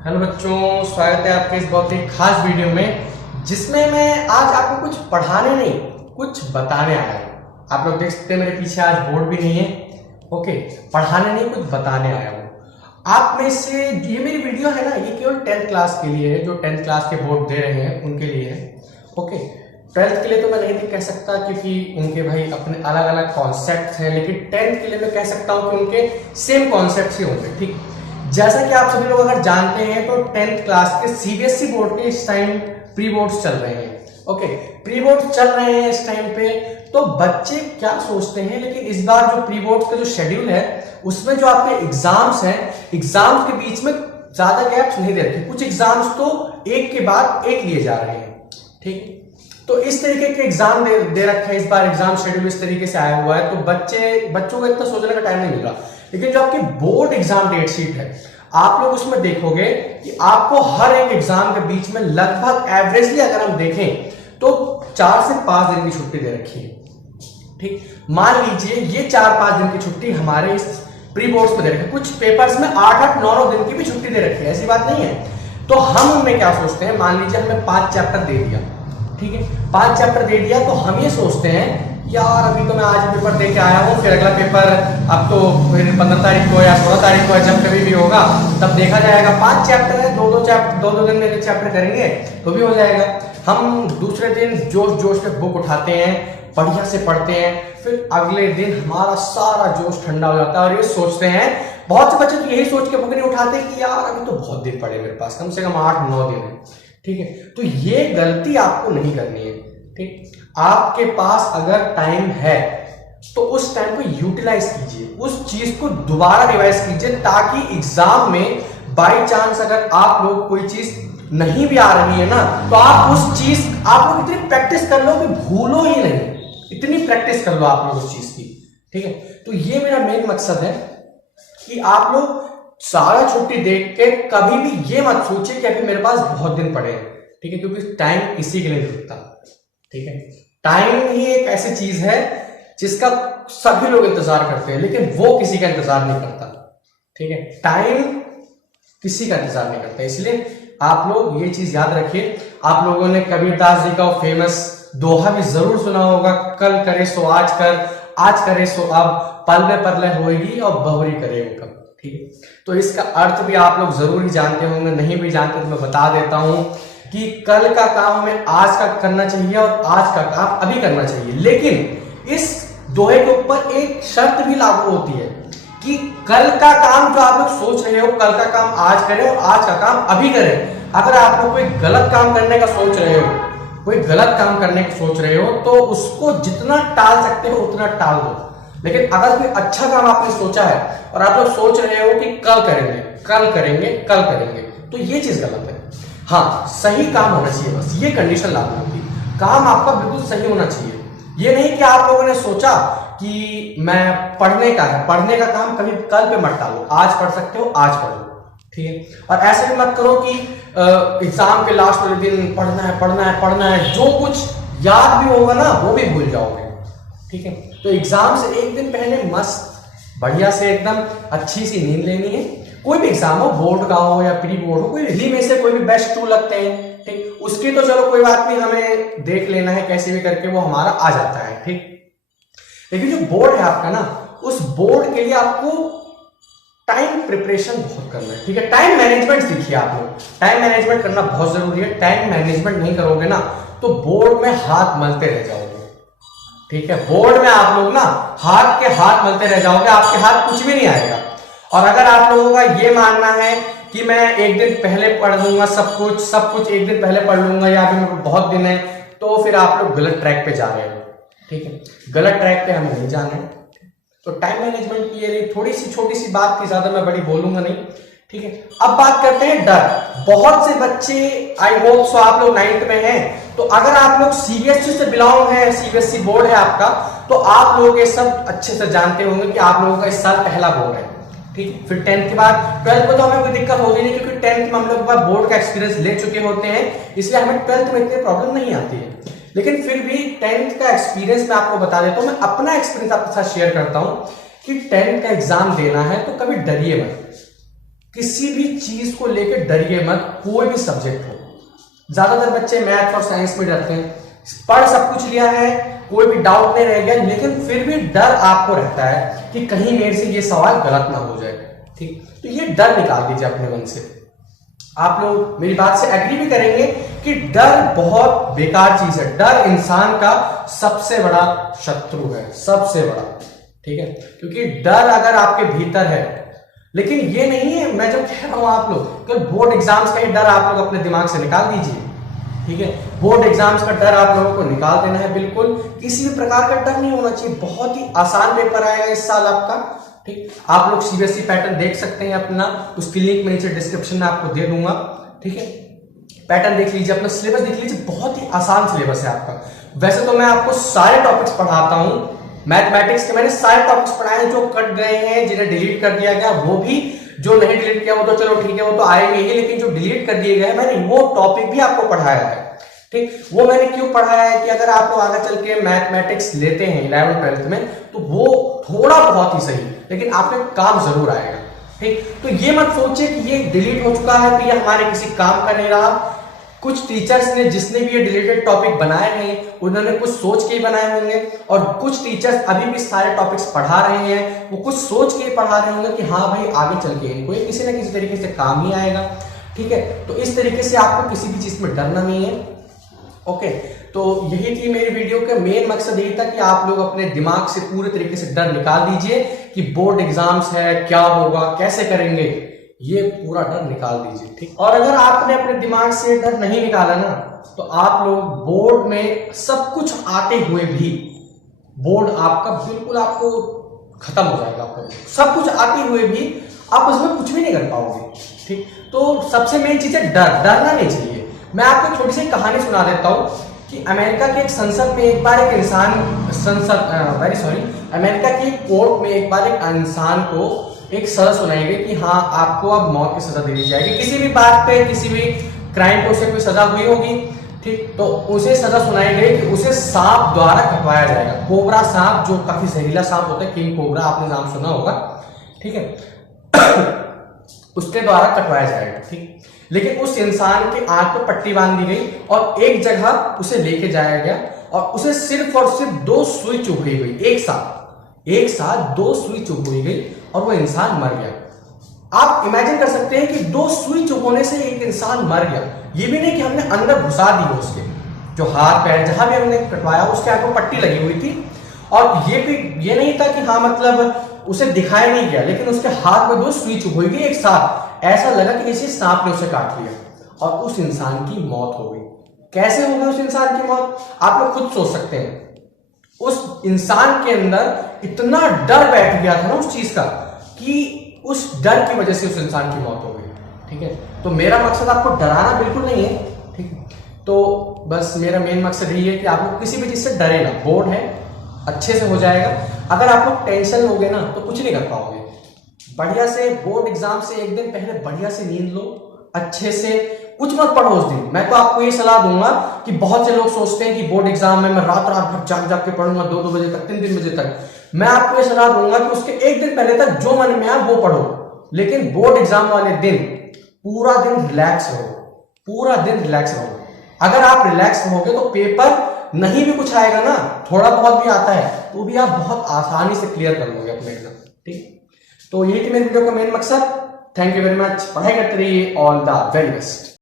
Hello बच्चों, स्वागत है आपके इस बहुत ही खास वीडियो में जिसमें मैं आज आपको कुछ पढ़ाने नहीं कुछ बताने आया हूँ। आप लोग देख सकते हैं मेरे पीछे आज बोर्ड भी नहीं है। ओके, पढ़ाने नहीं कुछ बताने आया हूँ। आप में से ये मेरी वीडियो है ना, ये केवल 10th क्लास के लिए है, जो 10th क्लास के बोर्ड दे रहे हैं उनके लिए है। ओके, 12th के लिए तो मैं नहीं कह सकता क्योंकि उनके भाई अपने अलग अलग कॉन्सेप्ट हैं, लेकिन 10th के लिए मैं कह सकता हूँ कि उनके सेम कॉन्सेप्ट ही होंगे। ठीक, जैसा कि आप सभी लोग अगर जानते हैं तो 10th क्लास के सीबीएसई बोर्ड के इस टाइम प्री बोर्ड्स चल रहे हैं। ओके, प्री बोर्ड्स चल रहे हैं इस टाइम पे, तो बच्चे क्या सोचते हैं, लेकिन इस बार जो प्री बोर्ड्स का जो शेड्यूल है उसमें जो आपके एग्जाम्स हैं, एग्जाम्स के बीच में ज्यादा गैप्स नहीं दे रखे। कुछ एग्जाम्स तो एक के बाद एक लिए जा रहे हैं। ठीक, तो इस तरीके के एग्जाम दे रखा है इस बार, एग्जाम शेड्यूल इस तरीके से आया हुआ है, तो बच्चों को इतना सोचने का टाइम नहीं मिल रहा। लेकिन जो आपकी बोर्ड एग्जाम डेट शीट है, आप लोग उसमें देखोगे कि आपको हर एक एग्जाम के बीच में लगभग एवरेजली अगर हम देखें तो 4 से 5 दिन की छुट्टी दे रखी है। ठीक, मान लीजिए ये 4-5 दिन की छुट्टी हमारे इस प्री बोर्ड्स में दे रखी है। कुछ पेपर्स में 8-8, 9-9 दिन की भी छुट्टी दे रखी है, ऐसी बात नहीं है। तो हम उनमें क्या सोचते हैं, मान लीजिए हमें 5 चैप्टर दे दिया, ठीक है, 5 चैप्टर दे दिया, तो हम ये सोचते हैं यार अभी तो मैं आज पेपर दे के आया हूँ, फिर अगला पेपर अब तो फिर 15 तारीख को या 16 तारीख को जब कभी भी होगा तब देखा जाएगा। 5 चैप्टर है, 2-2 दिन में चैप्टर करेंगे तो भी हो जाएगा। हम दूसरे दिन जोश जोश में बुक उठाते हैं, बढ़िया से पढ़ते हैं, फिर अगले दिन हमारा सारा जोश ठंडा हो जाता है और ये सोचते हैं, बहुत से बच्चे तो यही सोच के बुक नहीं उठाते कि यार अभी तो बहुत दिन पड़े मेरे पास, कम से कम 8-9 दिन है। ठीक है, तो ये गलती आपको नहीं करनी है। ठीक, आपके पास अगर टाइम है तो उस टाइम को यूटिलाइज कीजिए, उस चीज को दोबारा रिवाइज कीजिए, ताकि एग्जाम में बाय चांस अगर आप लोग कोई चीज नहीं भी आ रही है ना, तो आप उस चीज आप लोग इतनी प्रैक्टिस कर लो कि भूलो ही नहीं, इतनी प्रैक्टिस कर लो आप लोग उस चीज की। ठीक है, तो ये मेरा मेन मकसद है कि आप लोग सारा छुट्टी देख के कभी भी ये मत सोचिए कि अभी मेरे पास बहुत दिन पड़े हैं। ठीक है, क्योंकि टाइम किसी के लिए नहीं रुकता। ठीक है, टाइम ही एक ऐसी चीज है जिसका सभी लोग इंतजार करते हैं, लेकिन वो किसी का इंतजार नहीं करता। ठीक है, टाइम किसी का इंतजार नहीं करता, इसलिए आप लोग ये चीज याद रखिए। आप लोगों ने कबीरदास जी का फेमस दोहा भी जरूर सुना होगा, कल करे सो आज कर, आज करे सो अब, पल में पल होएगी और बहुरी करे वो कब। ठीक है, तो इसका अर्थ भी आप लोग जरूर ही जानते होंगे, नहीं भी जानते तो मैं बता देता हूं कि कल का काम हमें आज का करना चाहिए और आज का काम अभी करना चाहिए। लेकिन इस दोहे के ऊपर एक शर्त भी लागू होती है कि कल का काम जो आप लोग सोच रहे हो, कल का काम आज करें और आज का काम अभी करें। अगर आप लोग कोई गलत काम करने का सोच रहे हो, कोई गलत काम करने का सोच रहे हो, तो उसको जितना टाल सकते हो उतना टाल दो। लेकिन अगर कोई अच्छा काम आपने सोचा है और आप लोग सोच रहे हो कि कल करेंगे, कल करेंगे, कल करेंगे, तो ये चीज गलत है। हाँ, सही काम होना चाहिए, बस ये कंडीशन लागू होती है। काम आपका बिल्कुल सही होना चाहिए। ये नहीं कि आप लोगों ने सोचा कि मैं पढ़ने का है, पढ़ने का काम कभी कल पे मत डालो, आज पढ़ सकते हो आज पढ़ लो। ठीक है, और ऐसे भी मत करो कि एग्जाम के लास्ट वाले दिन पढ़ना है पढ़ना है पढ़ना है, जो कुछ याद भी होगा ना वो भी भूल जाओगे। ठीक है, तो एग्जाम से एक दिन पहले मस्त बढ़िया से एकदम अच्छी सी नींद लेनी है। कोई भी एग्जाम हो, बोर्ड का हो या प्री बोर्ड हो, कोई इन्हीं में से कोई भी बेस्ट टूल लगते हैं। ठीक, उसकी तो चलो कोई बात नहीं, हमें देख लेना है कैसे भी करके वो हमारा आ जाता है। ठीक, लेकिन जो बोर्ड है आपका ना, उस बोर्ड के लिए आपको टाइम प्रिपरेशन बहुत करना है। ठीक है, टाइम मैनेजमेंट सीखिए आप लोग, टाइम मैनेजमेंट करना बहुत जरूरी है। टाइम मैनेजमेंट नहीं करोगे ना तो बोर्ड में हाथ मलते रह जाओगे। ठीक है, बोर्ड में आप लोग ना हाथ के हाथ मलते रह जाओगे, आपके हाथ कुछ भी नहीं आएगा। और अगर आप लोगों का ये मानना है कि मैं एक दिन पहले पढ़ लूंगा सब कुछ एक दिन पहले पढ़ लूंगा या अभी मेरे को बहुत दिन है, तो फिर आप लोग गलत ट्रैक पे जा रहे हो। ठीक है, गलत ट्रैक पे हमें नहीं जाना है। तो टाइम मैनेजमेंट की ये थोड़ी सी छोटी सी बात थी, ज्यादा मैं बड़ी बोलूंगा नहीं। ठीक है, अब बात करते हैं डर। बहुत से बच्चे, आई होप सो आप लोग 9th में हैं, तो अगर आप लोग सीबीएसई से बिलोंग है, सीबीएसई बोर्ड है आपका, तो आप लोग ये सब अच्छे से जानते होंगे कि आप लोगों का इस साल पहला बोर्ड है। ठीक, फिर 10th के बाद 12th में तो हमें कोई दिक्कत होगी नहीं, क्योंकि 10th में हम लोग बोर्ड का एक्सपीरियंस ले चुके होते हैं, इसलिए हमें 12th में इतनी प्रॉब्लम नहीं आती है। लेकिन फिर भी 10th का एक्सपीरियंस मैं आपको बता देता हूं, मैं अपना एक्सपीरियंस आपके साथ शेयर करता हूं कि 10th का एग्जाम देना है तो कभी डरिए मत। किसी भी चीज को लेकर डरिए मत, कोई भी सब्जेक्ट हो। ज्यादातर बच्चे मैथ और साइंस में डरते हैं, पढ़ सब कुछ लिया है, कोई भी डाउट नहीं रह गया, लेकिन फिर भी डर आपको रहता है कि कहीं मेरे से ये सवाल गलत ना हो जाए। ठीक, तो ये डर निकाल दीजिए अपने मन से। आप लोग मेरी बात से एग्री भी करेंगे कि डर बहुत बेकार चीज है। डर इंसान का सबसे बड़ा शत्रु है, सबसे बड़ा। ठीक है, क्योंकि डर अगर आपके भीतर है, लेकिन ये नहीं है, मैं जब कह रहा हूं आप लोग केवल बोर्ड एग्जाम्स का ही डर आप लोग अपने दिमाग से निकाल दीजिए। ठीक है, बोर्ड एग्जाम्स का डर आप लोगों को निकाल देना है, बिल्कुल किसी भी प्रकार का डर नहीं होना चाहिए। बहुत ही आसान पेपर आएगा इस साल आपका। ठीक, आप लोग सीबीएसई पैटर्न देख सकते हैं अपना, उसकी लिंक मैं नीचे डिस्क्रिप्शन में आपको दे दूंगा। ठीक है, पैटर्न देख लीजिए, अपना सिलेबस देख लीजिए, बहुत ही आसान सिलेबस है आपका। वैसे तो मैं आपको सारे टॉपिक्स पढ़ाता हूं, मैथमेटिक्स के मैंने सारे टॉपिक्स पढ़ाए हैं, जो कट गए हैं, जिन्हें डिलीट कर दिया गया, वो भी, जो नहीं डिलीट किया वो तो चलो ठीक है, वो तो आएंगे ही, लेकिन जो डिलीट कर दिए गए मैंने वो टॉपिक भी आपको पढ़ाया है। ठीक, वो मैंने क्यों पढ़ाया है कि अगर आप लोग आगे चल के मैथमेटिक्स लेते हैं 11th-12th में, तो वो थोड़ा बहुत ही सही, लेकिन आपके काम जरूर आएगा। ठीक, तो ये मत सोचिए कि ये डिलीट हो चुका है तो ये हमारे किसी काम का नहीं रहा। कुछ टीचर्स ने, जिसने भी ये डिलीटेड टॉपिक बनाए हैं, उन्होंने कुछ सोच के ही बनाए होंगे, और कुछ टीचर्स अभी भी सारे टॉपिक्स पढ़ा रहे हैं, वो कुछ सोच के ही पढ़ा रहे होंगे कि हाँ भाई आगे चल के इनको किसी ना किसी तरीके से काम ही आएगा। ठीक है, तो इस तरीके से आपको किसी भी चीज में डरना नहीं है। ओके, तो यही थी मेरी वीडियो का मेन मकसद, यही था कि आप लोग अपने दिमाग से पूरे तरीके से डर निकाल दीजिए कि बोर्ड एग्जाम्स है, क्या होगा, कैसे करेंगे, ये पूरा डर निकाल दीजिए। ठीक, और अगर आपने अपने दिमाग से डर नहीं निकाला ना, तो आप लोग बोर्ड में सब कुछ आते हुए भी, बोर्ड आपका बिल्कुल आपको खत्म हो जाएगा। आपका सब कुछ आते हुए भी आप उसमें कुछ भी नहीं कर पाओगे। ठीक, तो सबसे मेन चीज है डर, डरना नहीं चाहिए। मैं आपको छोटी सी कहानी सुना देता हूं कि अमेरिका के एक संसद में एक बार एक इंसान, अमेरिका की कोर्ट में एक बार एक इंसान को एक सजा सुनाई गई कि हाँ आपको अब मौत की सजा दे दी जाएगी। किसी भी बात पे, किसी भी क्राइम पे उसे कोई सजा हुई होगी। ठीक, तो उसे सजा सुनाई गई कि उसे सांप द्वारा कटवाया जाएगा। कोबरा सांप, जो काफी जहरीला सांप होता है, किंग कोबरा, आपने नाम सुना होगा। ठीक है, उसके द्वारा कटवाया जाएगा। ठीक, लेकिन उस इंसान के आंख पर पट्टी बांध दी गई और एक जगह उसे लेके जाया गया और उसे सिर्फ और सिर्फ 2 सुई चुभाई गई, एक साथ 2 सुई चुभाई गई और वो इंसान मर गया। आप इमेजिन कर सकते हैं कि 2 सुई चुभने से एक इंसान मर गया। ये भी नहीं कि हमने अंदर घुसा दी हो, उसके जो हाथ पैर जहां भी हमने कटवाया उसके आंख पर पट्टी लगी हुई थी, और ये भी ये नहीं था कि हाँ मतलब उसे दिखाया नहीं गया, लेकिन उसके हाथ में 2 सुई चुभ गई एक साथ। ऐसा लगा कि किसी सांप ने उसे काट लिया और उस इंसान की मौत हो गई। कैसे हो गई उस इंसान की मौत, आप लोग खुद सोच सकते हैं। उस इंसान के अंदर इतना डर बैठ गया था ना उस चीज का, कि उस डर की वजह से उस इंसान की मौत हो गई। ठीक है, तो मेरा मकसद आपको डराना बिल्कुल नहीं है। ठीक, तो बस मेरा मेन मकसद यही है कि आप लोग किसी भी चीज से डरे ना। बोर्ड है, अच्छे से हो जाएगा। अगर आप लोग टेंशन लोगे ना तो कुछ नहीं कर पाओगे। बढ़िया से बोर्ड एग्जाम से एक दिन पहले बढ़िया से नींद लो, अच्छे से कुछ मत पढ़ो उस दिन। मैं तो आपको ये सलाह दूंगा कि बहुत से लोग सोचते हैं कि बोर्ड एग्जाम में मैं रात भर जाग जाग के पढ़ूंगा, 2-2 बजे तक, 3-3 बजे तक। मैं आपको ये सलाह दूंगा कि उसके एक दिन पहले तक जो मन में आए वो पढ़ो, लेकिन बोर्ड एग्जाम वाले दिन पूरा दिन रिलैक्स रहो, पूरा दिन रिलैक्स रहो। अगर आप रिलैक्स रहोगे तो पेपर नहीं भी कुछ आएगा ना, थोड़ा बहुत भी आता है तो भी आप बहुत आसानी से क्लियर कर लोगे अपने एग्जाम। ठीक, तो यही थी मेरी वीडियो का मेन मकसद। Thank you very much. पढ़ाई करते रहिए। All the very best.